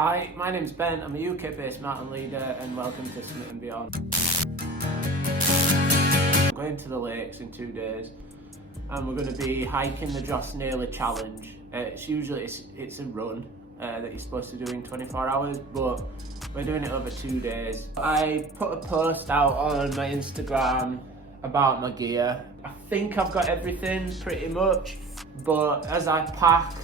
Hi, my name's Ben, I'm a UK-based mountain leader and welcome to Summit and Beyond. I'm going to the lakes in 2 days and we're going to be hiking the Joss Naylor Challenge. It's a run that you're supposed to do in 24 hours, but we're doing it over 2 days. I put a post out on my Instagram about my gear. I think I've got everything pretty much, but as I pack,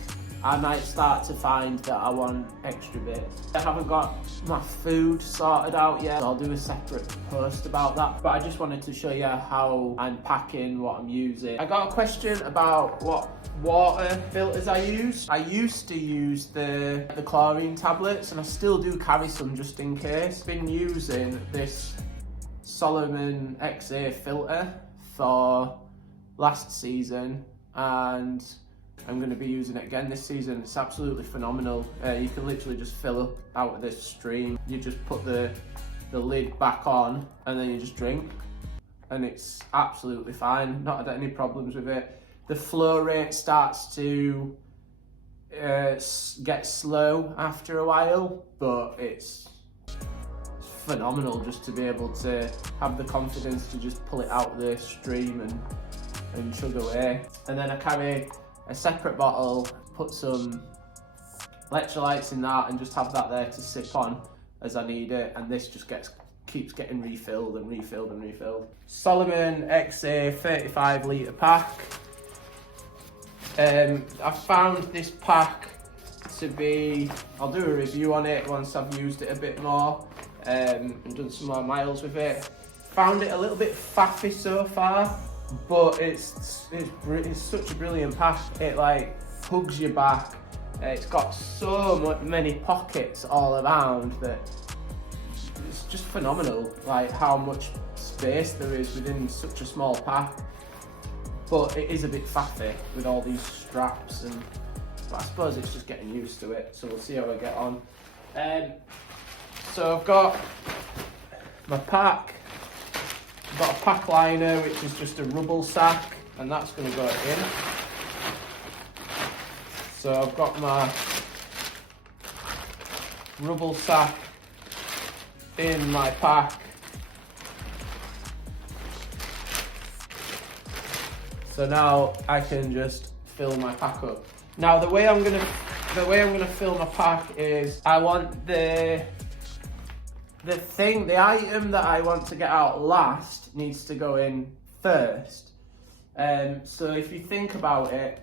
I might start to find that I want extra bits. I haven't got my food sorted out yet, so I'll do a separate post about that. But I just wanted to show you how I'm packing, what I'm using. I got a question about what water filters I use. I used to use the chlorine tablets, and I still do carry some just in case. Been using this Solomon XA filter for last season, and I'm going to be using it again this season. It's absolutely phenomenal. You can literally just fill up out of this stream. You just put the lid back on and then you just drink, and it's absolutely fine. Not had any problems with it. The flow rate starts to get slow after a while, but it's phenomenal just to be able to have the confidence to just pull it out of the stream and chug away. And then I carry a separate bottle, put some electrolytes in that and just have that there to sip on as I need it, and this just keeps getting refilled and refilled and refilled. Solomon XA 35 litre pack. I found this pack to be, I'll do a review on it once I've used it a bit more and done some more miles with it. Found it a little bit faffy so far, but it's such a brilliant pack. It like hugs your back. It's got so many pockets all around that it's just phenomenal, like how much space there is within such a small pack. But it is a bit faffy with all these straps, but I suppose it's just getting used to it, so we'll see how I get on. So I've got my pack. I've got a pack liner, which is just a rubble sack, and that's going to go in. So I've got my rubble sack in my pack. So now I can just fill my pack up. Now the way I'm gonna fill my pack is I want the item that I want to get out last needs to go in first. So if you think about it,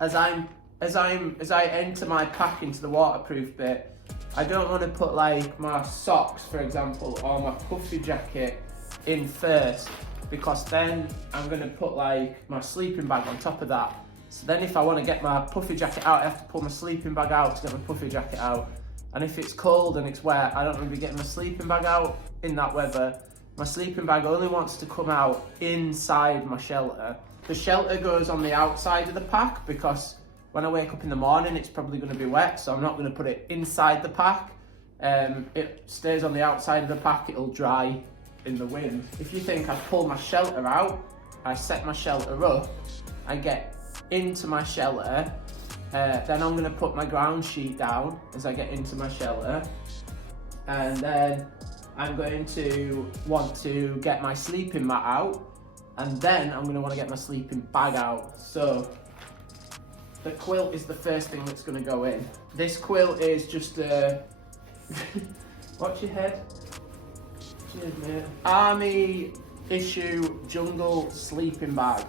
as I enter my pack into the waterproof bit, I don't want to put like my socks, for example, or my puffy jacket in first, because then I'm going to put like my sleeping bag on top of that. So then if I want to get my puffy jacket out, I have to pull my sleeping bag out to get my puffy jacket out. And if it's cold and it's wet, I don't want to be getting my sleeping bag out in that weather. My sleeping bag only wants to come out inside my shelter. The shelter goes on the outside of the pack because when I wake up in the morning, it's probably going to be wet, so I'm not going to put it inside the pack. It stays on the outside of the pack, it'll dry in the wind. If you think I pull my shelter out, I set my shelter up, I get into my shelter, then I'm going to put my ground sheet down as I get into my shelter, and then I'm going to want to get my sleeping mat out, and then I'm going to want to get my sleeping bag out. So the quilt is the first thing that's going to go in. This quilt is just a watch your head. Cheers, mate. Army issue jungle sleeping bag.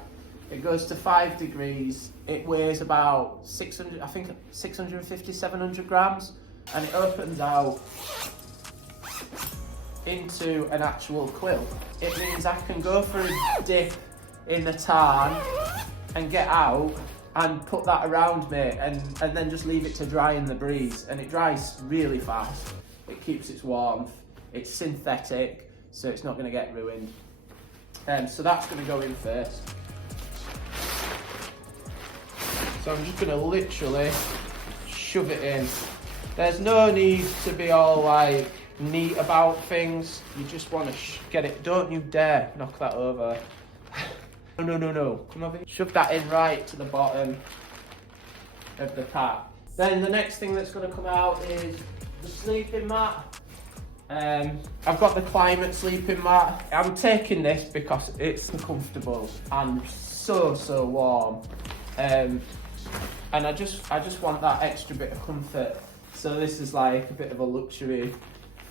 It goes to 5 degrees. It weighs about 650, 700 grams, and it opens out into an actual quilt. It means I can go for a dip in the tarn and get out and put that around me and then just leave it to dry in the breeze, and it dries really fast. It keeps its warmth. It's synthetic, so it's not going to get ruined. So that's going to go in first. So I'm just going to literally shove it in. There's no need to be all like neat about things. You just want to get it. Don't you dare knock that over. No. Come over here. Shove that in right to the bottom of the pack. Then the next thing that's going to come out is the sleeping mat. I've got the Climate sleeping mat. I'm taking this because it's comfortable and so warm. And I just want that extra bit of comfort. So this is like a bit of a luxury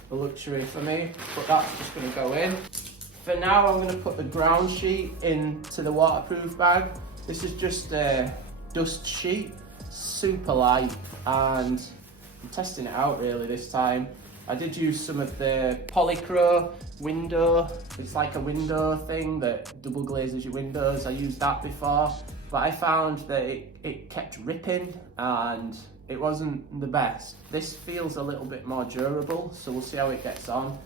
for me, but that's just going to go in. For now, I'm going to put the ground sheet into the waterproof bag. This is just a dust sheet, super light, and I'm testing it out really this time. I did use some of the Polycro window. It's like a window thing that double glazes your windows. I used that before, but I found that it kept ripping and it wasn't the best. This feels a little bit more durable, so we'll see how it gets on.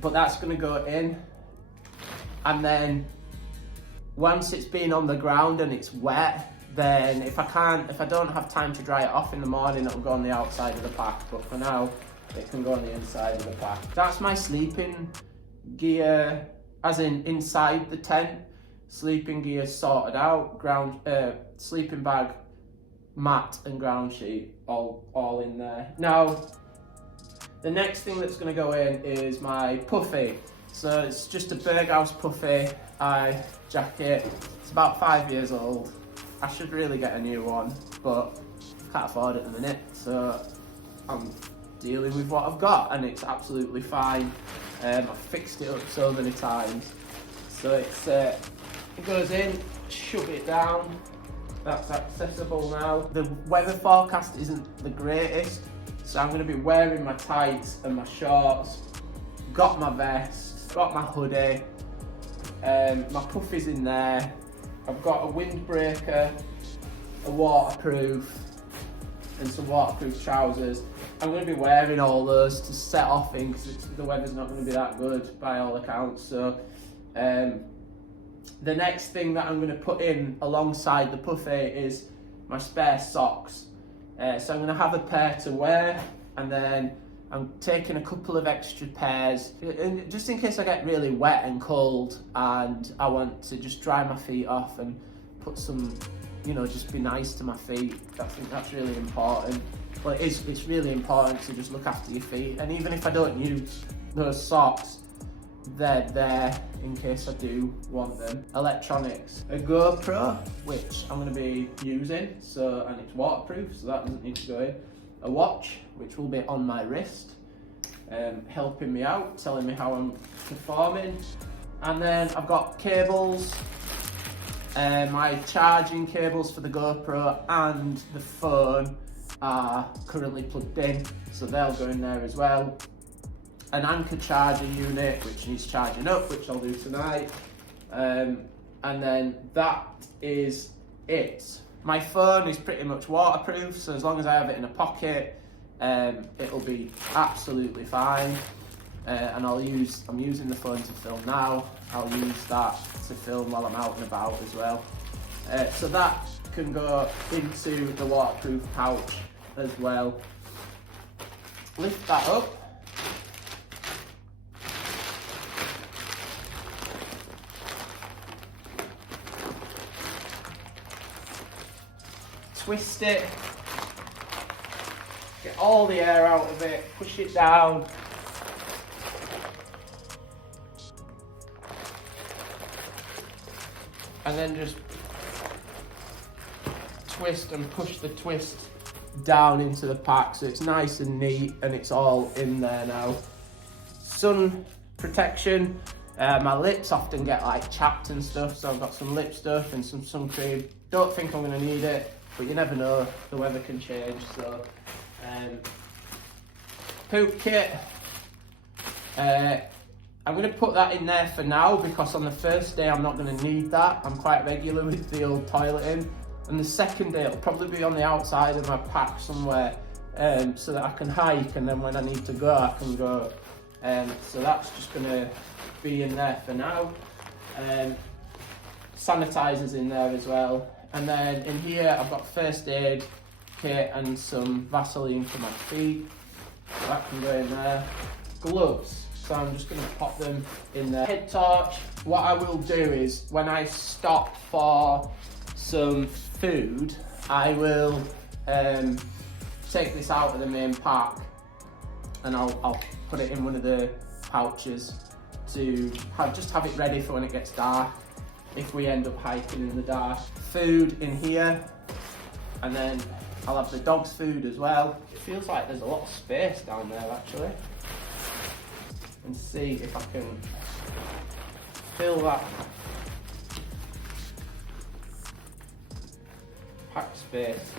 But that's going to go in, and then once it's been on the ground and it's wet, then if I don't have time to dry it off in the morning, it'll go on the outside of the pack, but for now it can go on the inside of the pack. That's my sleeping gear, as in inside the tent. Sleeping gear sorted out, sleeping bag, mat and ground sheet all in there. Now the next thing that's going to go in is my puffy. So it's just a Berghaus puffy eye jacket. It's about 5 years old. I should really get a new one, but I can't afford it at the minute, so I'm dealing with what I've got, and it's absolutely fine. I've fixed it up so many times. So it goes in, shove it down. That's accessible now. The weather forecast isn't the greatest, so I'm going to be wearing my tights and my shorts. Got my vest, got my hoodie, my puffy's in there. I've got a windbreaker, a waterproof, and some waterproof trousers. I'm going to be wearing all those to set off in because the weather's not going to be that good by all accounts. So the next thing that I'm going to put in alongside the puffy is my spare socks. So I'm going to have a pair to wear, and then I'm taking a couple of extra pairs, just in case I get really wet and cold and I want to just dry my feet off and put some, just be nice to my feet. I think that's really important. But it's really important to just look after your feet. And even if I don't use those socks, they're there in case I do want them. Electronics, a GoPro, which I'm going to be using, and it's waterproof, so that doesn't need to go in. A watch, which will be on my wrist, helping me out, telling me how I'm performing. And then I've got cables, my charging cables for the GoPro and the phone are currently plugged in, so they'll go in there as well. An anchor charger unit, which needs charging up, which I'll do tonight. And then that is it. My phone is pretty much waterproof, so as long as I have it in a pocket, it'll be absolutely fine. And I'm using the phone to film now. I'll use that to film while I'm out and about as well. So that can go into the waterproof pouch as well. Lift that up. Twist it, get all the air out of it, push it down. And then just twist and push the twist down into the pack so it's nice and neat and it's all in there now. Sun protection. My lips often get like chapped and stuff, so I've got some lip stuff and some sun cream. Don't think I'm going to need it, but you never know, the weather can change. So poop kit, I'm going to put that in there for now because on the first day I'm not going to need that. I'm quite regular with the old toileting, and the second day it'll probably be on the outside of my pack somewhere, so that I can hike, and then when I need to go I can go. So that's just going to be in there for now. Sanitizers in there as well. And then in here I've got first aid kit and some Vaseline for my feet. So that can go in there. Gloves, so I'm just going to pop them in there. Head torch, what I will do is when I stop for some food, I will take this out of the main pack, and I'll put it in one of the pouches to have it ready for when it gets dark, if we end up hiking in the dark. Food in here, and then I'll have the dog's food as well. It feels like there's a lot of space down there actually. And see if I can fill that pack space.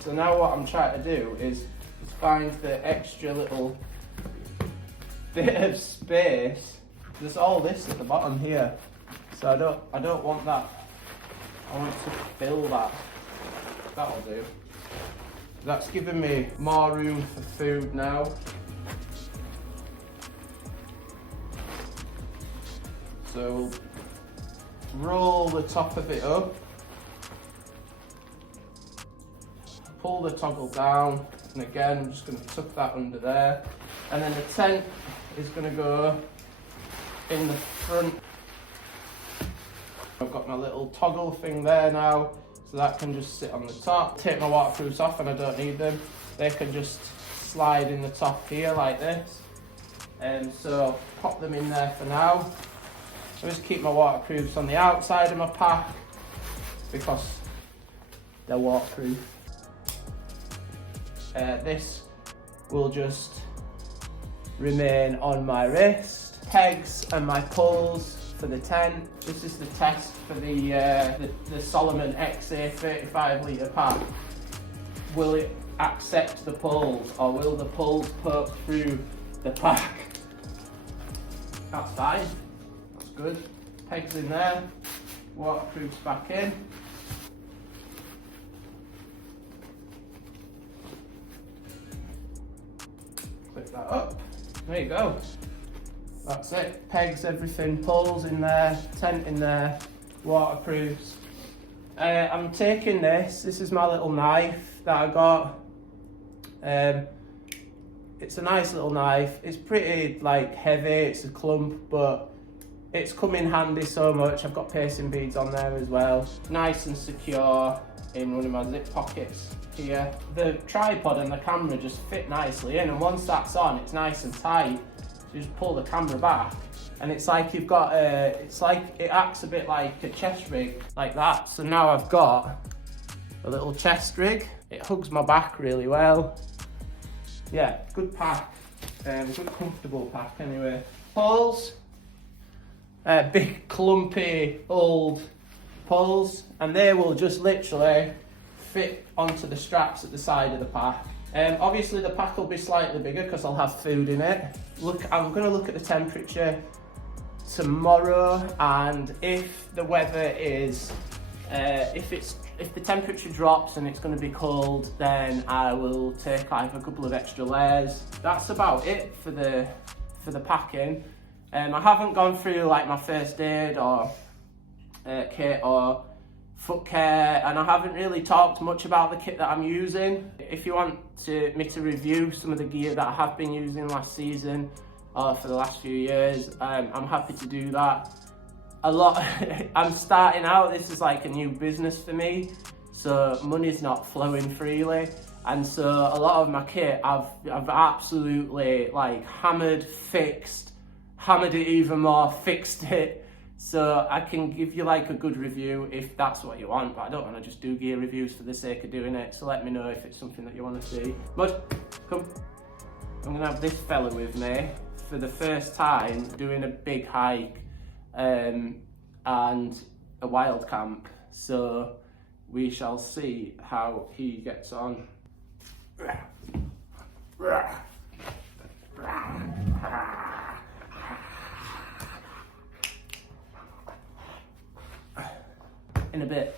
So now what I'm trying to do is find the extra little bit of space. There's all this at the bottom here, so I don't want that. I want to fill that. That'll do. That's giving me more room for food now. So roll the top of it up, pull the toggle down, and again I'm just going to tuck that under there, and then the tent is going to go in the front. I've got my little toggle thing there now, so that can just sit on the top. Take my waterproofs off and I don't need them. They can just slide in the top here like this, and so pop them in there for now. I just keep my waterproofs on the outside of my pack because they're waterproof. This will just remain on my wrist. Pegs and my poles for the tent. This is the test for the Solomon XA 35-litre pack. Will it accept the poles, or will the poles poke through the pack? That's fine. Good. Pegs in there, waterproofs back in. Clip that up. There you go. That's it. Pegs, everything, poles in there, tent in there, waterproofs. I'm taking this. This is my little knife that I got. It's a nice little knife. It's pretty heavy. It's a clump, but it's come in handy so much. I've got piercing beads on there as well. Nice and secure in one of my zip pockets here. The tripod and the camera just fit nicely in, and once that's on, it's nice and tight. So you just pull the camera back, and it's like you've got it acts a bit like a chest rig, like that. So now I've got a little chest rig. It hugs my back really well. Yeah, good pack. Good comfortable pack anyway. Poles. Big clumpy old poles, and they will just literally fit onto the straps at the side of the pack. Obviously the pack will be slightly bigger because I'll have food in it. I'm going to look at the temperature tomorrow, and if the weather is if the temperature drops and it's going to be cold, then I will take a couple of extra layers. That's about it for the packing. I haven't gone through my first aid or kit or foot care, and I haven't really talked much about the kit that I'm using. If you want me to review some of the gear that I have been using last season or for the last few years, I'm happy to do that. I'm starting out, this is a new business for me, so money's not flowing freely, and so a lot of my kit I've absolutely hammered it even more, fixed it, so I can give you a good review if that's what you want, but I don't want to just do gear reviews for the sake of doing it, so let me know if it's something that you want to see. But come, I'm going to have this fella with me for the first time doing a big hike and a wild camp, so we shall see how he gets on. In a bit.